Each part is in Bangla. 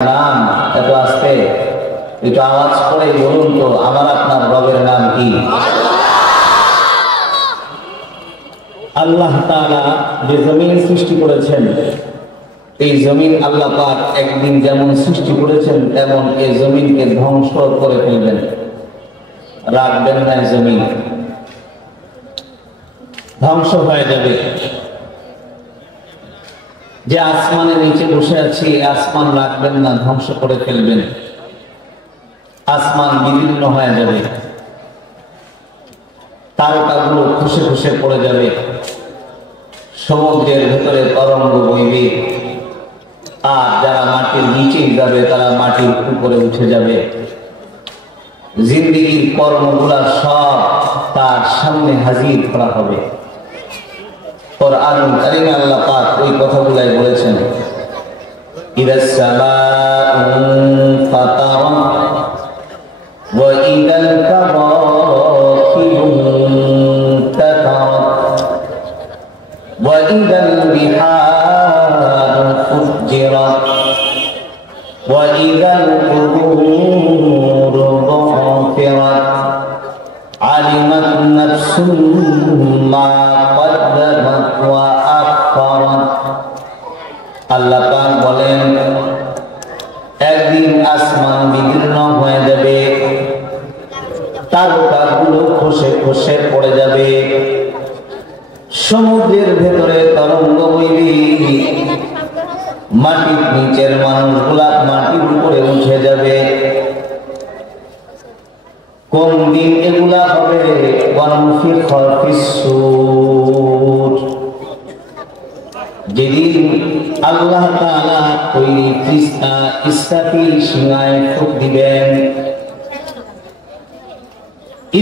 নাম এত আসতে একটু আওয়াজ করে বলুন তো, আমার আপনার রবের নাম কি? আল্লাহ তাআলা যে জমিন সৃষ্টি করেছেন, এই জমিন আল্লাহ পাক একদিন যেমন সৃষ্টি করেছেন তেমন এই জমিনকে ধ্বংস করে ফেলবেন, রাখবেন না। জমিন ধ্বংস হয়ে যাবে। যে আসমানের নিচে বসে আছি, আসমান রাখবেন না, ধ্বংস করে ফেলবেন। আসমান বিদীর্ণ হয়ে যাবে, তারকাগুলো খসে খসে পড়ে যাবে, সমুদ্রের ভেতরে তরঙ্গ বইবে, আর যারা মাটির নিচে যাবে তারা মাটির উপরে উঠে যাবে। জিন্দেগির কর্মগুলা সব তার সামনে হাজির করা হবে। কুরআনুল কারীমে আল্লাহ পাক ওই কথাগুলাই বলেছেন, ইদাস সামাউ ফাতারাত ওয়া ইদাল কাওয়াকিবু তাতারাত ওয়া ইদাল বিহারু ফুজ্জিরাত ওয়া ইদাল কুবুরু বু'থিরাত আলিমাত নাফসুম মা কদ্দামাত ওয়া আখখারাত। আল্লাহ পাক বলেন, একদিন আসমান বিদীর্ণ হয়ে যাবে, তারকাগুলো খসে খসে পড়ে যাবে, সমুদ্রের ভেতরে তরঙ্গ বইবে, মাটির নিচের মানুষগুলা মাটির উপরে উঠে যাবে। কোন দিন এগুলা হবে? যেদিন আল্লাহ তাআলা ওই ফেরেশতা ইসরাফিল সিংহায় ফুঁক দিবেন।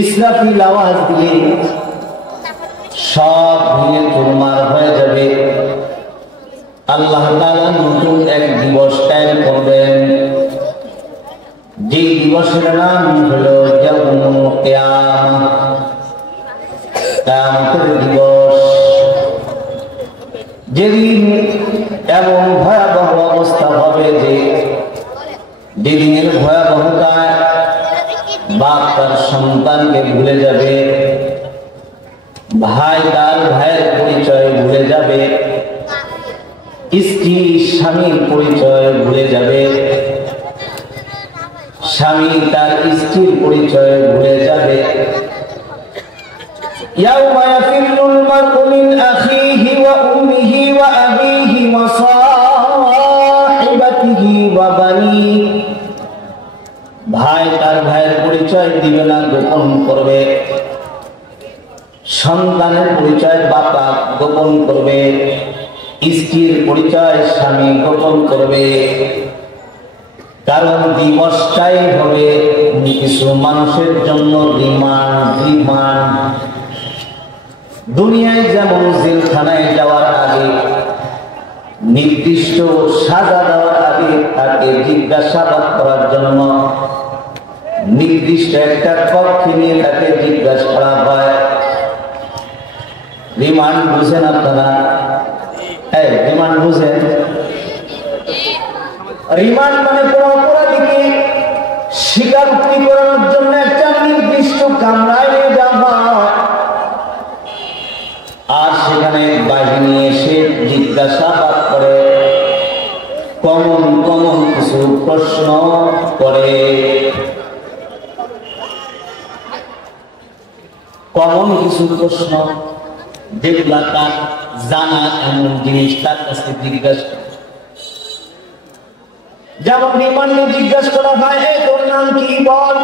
ইসরাফিল আওয়াজ দিলে সব ভেঙে চুরমার হয়ে যাবে। আল্লাহ তাআলা নতুন এক দিবস কায়েম করবেন, যে দিবসের নাম হলো ইয়াউমুল কিয়ামah, কিয়ামতের দিবস। যেদিন এমন ভয়াবহ অবস্থা হবে যে যেদিনের ভয়াবহতায় বাপ তার সন্তানকে ভুলে যাবে, ভাই তার ভাইয়ের পরিচয় ভুলে যাবে, স্ত্রী স্বামীর পরিচয় ভুলে যাবে, স্বামী তার স্ত্রীর পরিচয় ভুলে যাবে। ইয়াউমা ইয়াফিরুল মার'উ মিন আখিহি ওয়া উম্মিহি ওয়া আবিহি ওয়া সাহিবাতিহি ওয়া বানিহি। ভাই তার ভাইয়ের পরিচয় দিবে না, গোপন করবে। সন্তানের পরিচয় বাবা গোপন করবে, স্ত্রীর পরিচয় স্বামী গোপন করবে। কারণ দিবসটাই হবে কিছু মানুষের জন্য রিমান্ড। দুনিয়ায় যেমন জেলখানায় যাওয়ার আগে নির্দিষ্ট সাজা দেওয়ার আগে তাকে জিজ্ঞাসাবাদ করার জন্য নির্দিষ্ট একটা কক্ষে নিয়ে তাকে জিজ্ঞাসা করা হয়। রিমান্ড বুঝেন আপনারা? রিমান্ড বুঝেন? রিমান্ড মানে কোন অপরাধীকে স্বীকারোক্তি করানোর জন্য একটা নির্দিষ্ট কামরায় নিয়ে যাওয়া হয়, আর সেখানে বাহিনী এসে জিজ্ঞাসাবাদ করে, কমন কিছু প্রশ্ন করে। কমন কিছু প্রশ্ন যেগুলা তার জানা এমন জিনিস তার কাছে জিজ্ঞাসা। যেমন রিমান্ডে জিজ্ঞাসা করা হয়, তোর নাম কি বল।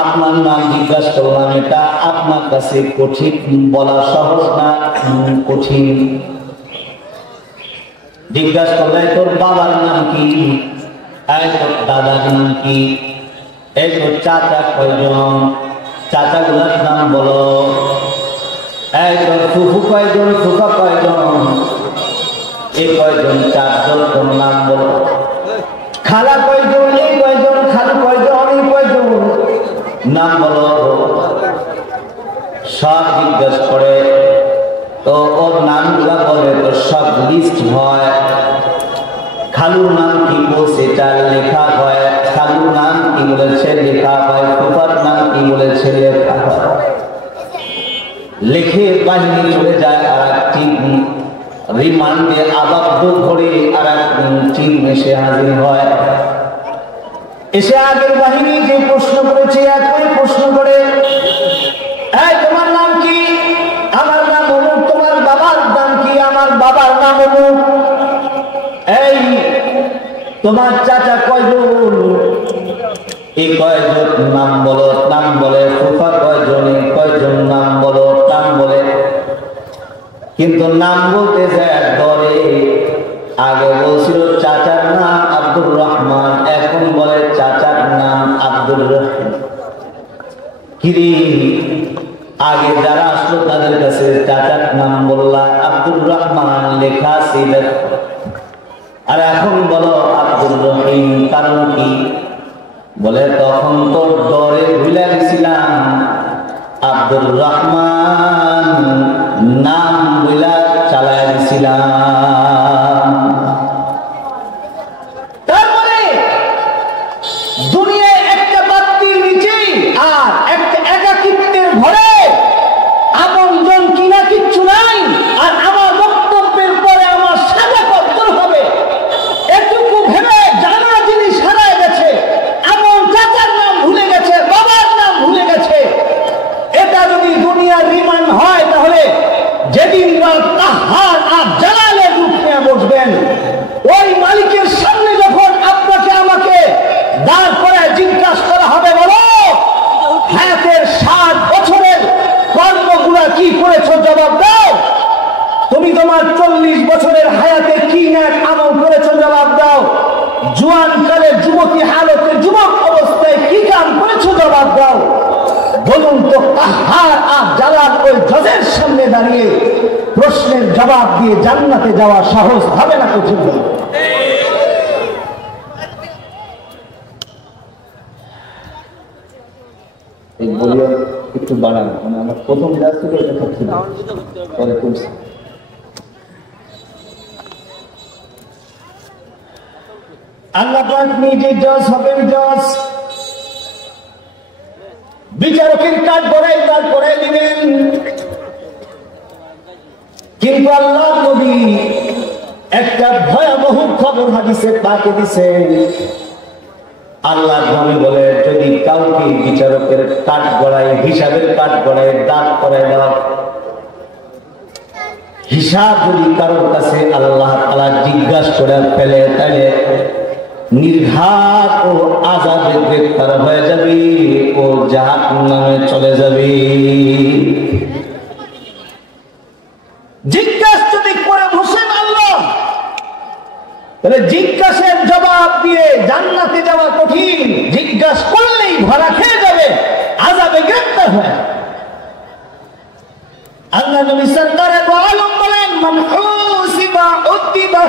আপনার নাম জিজ্ঞাসা করলাম, এটা আপনার কাছে কঠিন, বলা সহজ না কঠিন? জিজ্ঞাসা করলে তোর বাবার নাম কি, তোর দাদার নাম কি, তোর চাচা কয়জন, চাচাগুলার নাম বলো, তোর ফুফু কয়জন, ফুফা কয়জন, এই কয়জন, চারজন, তোর নাম বলো। খালা কয়জন, এই কয়জন, খালু কয়জন, এই কয়জন, নাম বলো। সব জিজ্ঞাসা করে, তো ওর নামগুলা বলে তো সব লিস্ট হয়। খালুর নাম কি বলছে এটা লেখা হয়, খালুর নাম কি বলেছে লেখা হয়, ফুফার নাম কি বলেছে লেখা হয়। লিখে বাহিনী চলে যায় আর একটি রিমান্ডে আবদ্ধ করে আর এক টিম এসে হাজির হয়। এসে আগের বাহিনী যে প্রশ্ন করেছে একই প্রশ্ন করে, এই তোমার নাম কি? আমার নাম অমুক। তোমার বাবার নাম কি? আমার বাবার নাম অমুক। এই তোমার চাচা কয়জন? এই কয়জন নাম বলো, নাম বলে। ফুফা কয়জন? কয়জন নাম বলো, নাম বলে। কিন্তু নাম বলতে যায় দরে। আগে বলছিল চাচার নাম আব্দুর রহমান, এখন বলে চাচার নাম আব্দুর রহমান। কিরে, আগে যারা আসলো তাদের কাছে চাচার নাম বললা, আব্দুর রহমান লেখা ছিল, আর এখন বলো আব্দুর রহিম, কারণ কি? বলে তখন তোর দরে ভুলে গেছিলাম, আব্দুর রহমান নাম বইলা চালায় দিছিলাম। তারপরে দুনিয়ায় একটা বাতির নিচেই আর একটা একাকিত্বের ঘরে আপনজন কিনা কিচ্ছু নাই, আর আমার বক্তব্যের পরে আমার সাজা কদ্দুর হবে এটুকু ভেবে জানা জিনিস হারায় গেছে। এমন চাচার নাম ভুলে গেছে, বাবার নাম ভুলে গেছে। এটা যদি দুনিয়ার রিমান্ড হয়, তাহলে যেদিন কাহার আর জালালের রূপ নিয়ে বসবেন, ওই মালিকের সামনে যখন আপনাকে আমাকে দাঁড় করে জিজ্ঞাসা করা হবে, বলো হায়াতের 60 বছরের কর্মগুলা কি করেছো, জবাব দাও। তুমি তোমার 40 বছরের হায়াতে কি নেক আমল করেছো, জবাব দাও। জুয়ান কালে যুবতী হালতে যুবক অবস্থায় কি কাম করেছো, জবাব দাও। বলুন তো, কাহার আর জালাল ওই জজের সামনে দাঁড়িয়ে প্রশ্নের জবাব দিয়ে জান্নাতে যাওয়া সাহস হবে না কঠিন? এই বলিও একটু বাড়ান, মানে আমার প্রথম কাজ ছিল এটা করছি না, পরে করছি। আল্লাহ পাক নিজে জজ হবেন, জজ বিচারকের কাজ করে দিবেন। কিন্তু আল্লাহ নবী একটা ভয়াবহ খবর হাদিসে পাকে দিছেন। আল্লাহ নবী বলে, যদি কাউকে বিচারকের কাঠ গড়ায়, হিসাবের কাঠ গড়ায়, দাঁত করে দেওয়া, হিসাব যদি কারোর কাছে আল্লাহ তাআলা জিজ্ঞাসা করে ফেলে, তাহলে নির্ঘাত ও আযাবে গ্রেফতার হয়ে যাবে, ও জাহান্নামে চলে যাবে। জিজ্ঞাসা যদি করে বসেন আল্লাহ, তাহলে জিজ্ঞাসার জবাব দিয়ে জান্নাতে যাওয়া কঠিন, জিজ্ঞাসা করলেই ধরা খেয়ে যাবে, আযাবে গ্রেফতার হয়। আল্লাহ নবী সাল্লাল্লাহু আলাইহি ওয়াসাল্লাম বলেন, মান হুসিবা উদ্দিবা,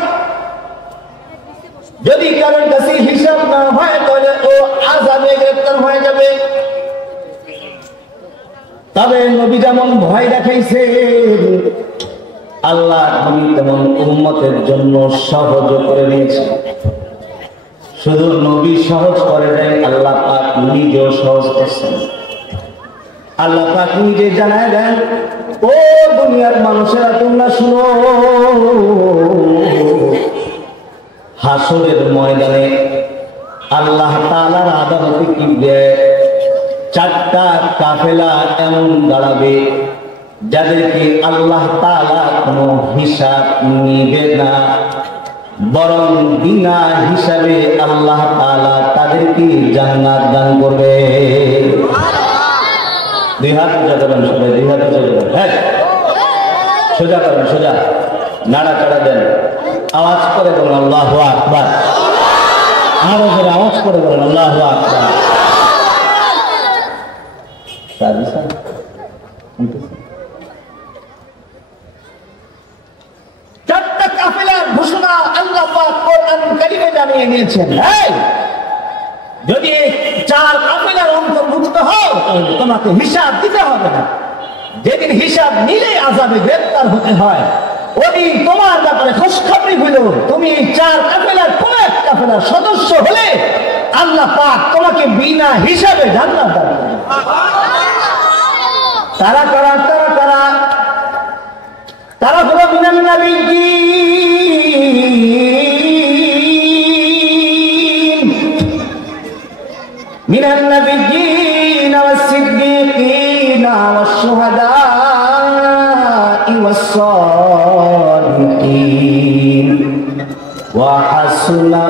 যদি কারোর কাছে হিসাব না হয় তাহলে ও আযাবে গ্রেফতার হয়ে যাবে। তবে নবী যেমন ভয় দেখাইছে, আল্লাহ নবী তেমন উম্মতের জন্য সহজ করে দিয়েছে। শুধু নবী সহজ করে দেয়, আল্লাহ পাক নিজেও সহজ করছেন। আল্লাহ পাক নিজে জানায় দেন, ও দুনিয়ার মানুষেরা তোমরা শুনো, হাসরের ময়দানে আল্লাহ তাআলার আদালতে কি দেয়, 4টা কাফেলা এমন দাঁড়াবে যাদেরকে আল্লাহ তাআলা কোনো হিসাব নিবে না, বরং বিনা হিসাবে আল্লাহ তাআলা তাদেরকে জান্নাত দান করবে। দুই হাত সোজা করেন সবাই, দুই হাত সোজা করেন, হ্যাঁ সোজা করেন, সোজা নাড়াচাড়া দেন, আওয়াজ করে বলেন আল্লাহু আকবার, আরো জোরে আওয়াজ করে বলেন আল্লাহু আকবার। চারটা কাফেলার ঘোষণা আল্লাহ পাক কোরআন কারীমে জানিয়ে দিয়েছেন, যদি 4 কাফেলার অন্তর্ভুক্ত হও তাহলে তোমাকে হিসাব দিতে হবে না। যেদিন হিসাব নিলে আযাবে গ্রেফতার হতে হয়, ওই তোমার ব্যাপারে খোঁজখবরি হইল তুমি 4 কাফেলার কোন এক কাফেলার সদস্য হলে আল্লাহ পাক তোমাকে বিনা হিসাবে জান্নাত দান করবে। তারা কারা তারা কারা? তারা হলো মিনান নাবিয়্যিন মিনান নাবিয়্যিন ওয়াস সিদ্দীকিন ওয়াস শুহাদা ওয়াস সালিহিন ওয়া হাসুনা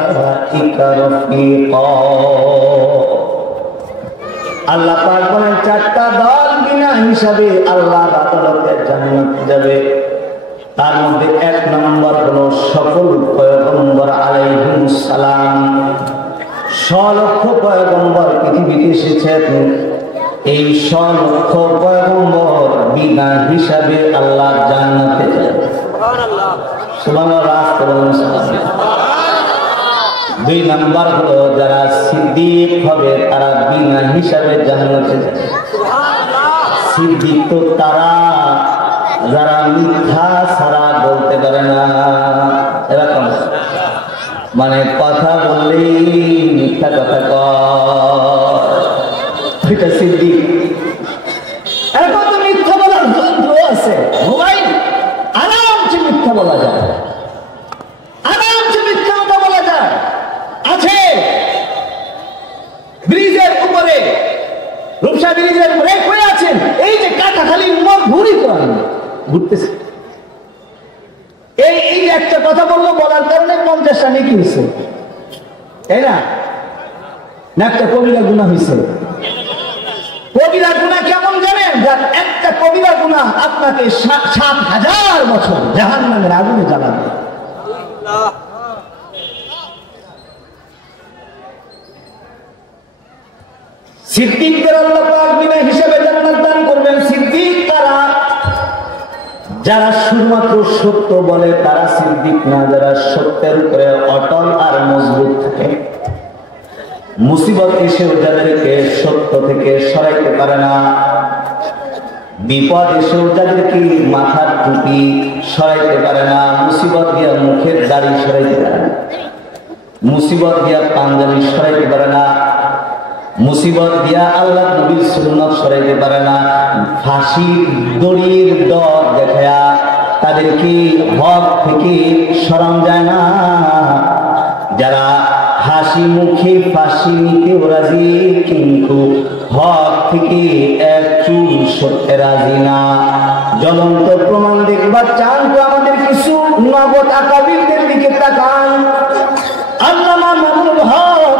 উলাইকা রাফীকা। আল্লাহ পাক বলেন 4টা দল বিনা হিসাবে আল্লাহর আদালতে জান্নাতে যাবে। তার মধ্যে 1 নম্বর হলো সকল পয়গম্বর আলাইহিস সালাম। 100 লক্ষ পয়গম্বর পৃথিবীতে এসেছেন। এই 100 লক্ষ পয়গম্বর বিনা হিসাবে আল্লাহর জান্নাতে যাবে। সুবহানাল্লাহ সুবহানাল্লাহ সুবহানাল্লাহ। 2 নম্বর হলো যারা সিদ্দিক হবে তারা বিনা হিসাবে জান্নাতে যাবে। সিদ্দিক তো তারা যারা মিথ্যা ছাড়া বলতে পারে না, এরকম মানে কথা বললেই মিথ্যা কথা কয়, সিদ্দিক। এখন তো মিথ্যা বলার যন্ত্র আছে, মোবাইল, আরামসে মিথ্যা বলা যায়, আরামসে মিথ্যা কথা বলা যায়। আছে ব্রিজের উপরে, রূপসা ব্রিজের উপরে হয়ে আছেন, এই যে কাটাখালি মন ঘুরি করেন ঘুরতেছে, এই যে একটা কথা বললো, বলার কারণে 50টা নেকি হয়েছে, তাই না? একটা কবিরা গুনাহ হয়েছে। কবিরা গুনাহ কেমন জানেন? যার একটা কবিরা গুনাহ আপনাকে 7,000 বছর জাহান্নামের আগুনে জ্বালাবে। সিদ্দিকদের আল্লাহ পাক বিনা হিসাবে জান্নাত দান করবেন। সিদ্দিক তারা যারা শুধুমাত্র সত্য বলে তারা সিদ্দিক না, যারা সত্যের উপরে অটল আর মজবুত থাকে। মুসিবত এসেও যাদেরকে সত্য থেকে সরাইতে পারে না, বিপদ এসেও যাদেরকে মাথার টুপি সরাইতে পারে না, মুসিবত দিয়া মুখের দাড়ি সরাইতে পারে না, মুসিবত দিয়া পাঞ্জাবি সরাইতে পারে না, মুসিবত দিয়া আল্লাহ নবীর সুন্নাত সরাইতে পারে না, ফাঁসির দড়ির ডর দেখায়া তাদেরকে হক থেকে সরান যায় না। যারা হাসি মুখে ফাঁসি নিতে রাজি কিন্তু হক থেকে এক চুল সরতে রাজি না। জ্বলন্ত প্রমাণ দেখবার চান তো আমাদের কিছু নগদ আকাবিরদের দিকে তাকান। আল্লামা মামুনুল হক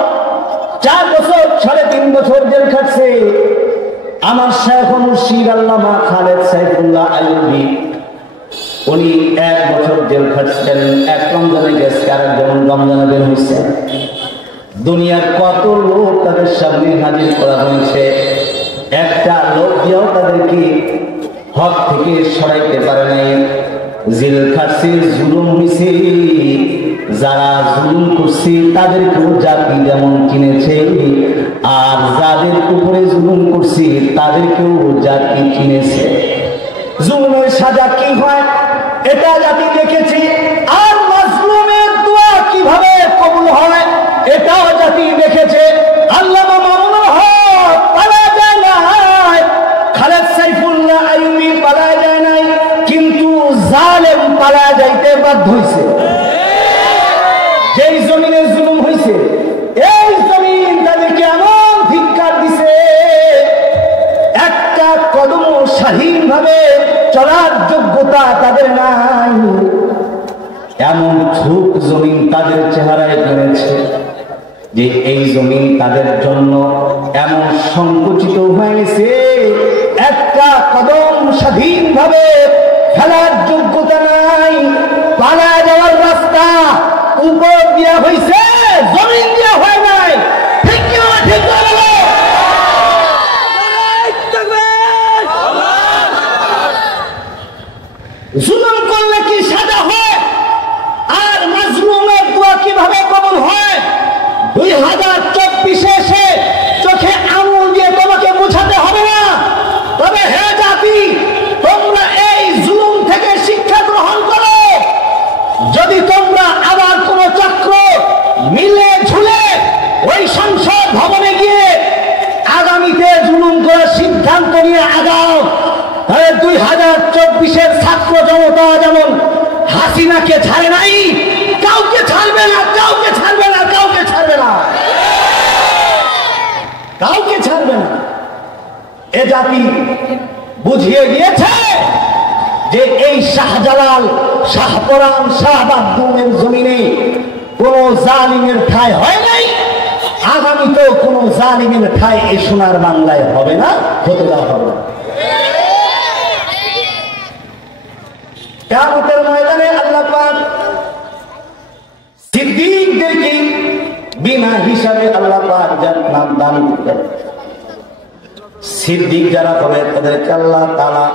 4 বছর 3.5 বছর জেল খাটছে। আমার শাইখ মুর্শিদ আল্লামা খালেদ সাইফুল্লাহ আইয়ুবী উনি 1 বছর জেল খাটছেন। 1 রমজানে গেছে, আরেকজন রমজানে বের হয়েছে। দুনিয়ার কত লোক তাদের সামনে হাজির করা হয়েছে, একটা লোক দিয়েও তাদেরকে হক থেকে সরাইতে পারে নাই। জেল খাটছে, জুলুম হয়েছে, যারা জুলুম করছে তাদেরকেও জাতি যেমন কিনেছে, আর যাদের উপরে জুলুম করছে তাদেরকেও জাতি কিনেছে। জুলুমের সাজা কি হয় এটা জাতি দেখেছে, আর মাজলুমের দোয়া কিভাবে কবুল হয় এটাও জাতি দেখেছে। আল্লামা মামুনুল হক পালায় যায় নাই, খালেদ সাইফুল্লাহ আইয়ুবী পালায় যায় নাই, কিন্তু জালেম পালায় যাইতে বাধ্য হয়েছে। যেই জমিনে জুলুম হয়েছে এই জমিন তাদেরকে এমন ধিক্কার দিছে, একটা কদম স্বাধীনভাবে চলার যোগ্যতা তাদের নাই। এমন থুক জমিন তাদের চেহারায় জমেছে যে এই জমিন তাদের জন্য এমন সংকুচিত হয়ে গেছে, একটা কদম স্বাধীনভাবে ফেলার যোগ্যতা নাই। পালায় যাওয়ার রাস্তা উপর দিয়া হয়েছে, জমিন দিয়া হয় নাই। ঠিক কি না? ঠিক বলো। জুলুম করলে কি সাজা হয়, আর মাজলুমের দোয়া কিভাবে কবুল হয় 2024 এসে চোখে আঙুল দিয়ে তোমাকে বোঝাতে হবে না। তবে হে জাতি, তোমরা 2024-এর ছাত্র জনতা যেমন হাসিনাকে ছাড়ে নাই, কাউকে ছাড়বে না, কাউকে ছাড়বে না, কাউকে ছাড়বে না, কাউকে ছাড়বে না। এ জাতি বুঝিয়ে গিয়েছে যে এই শাহজালাল, শাহপরান, শাহবাগদুমের জমিনে কোন জালিমের ঠাঁই হয় নাই, আগামীতেও কোন জালিমের ঠাঁই এই সোনার বাংলায় হবে না, হতে দেওয়া হবে না। কিয়ামতের ময়দানে আল্লাহ পাক সিদ্দিকদেরকে বিনা হিসাবে আল্লাহ পাক জান্নাত দান করবেন। সিদ্দিক যারা হবে তাদেরকে আল্লাহ তাআলা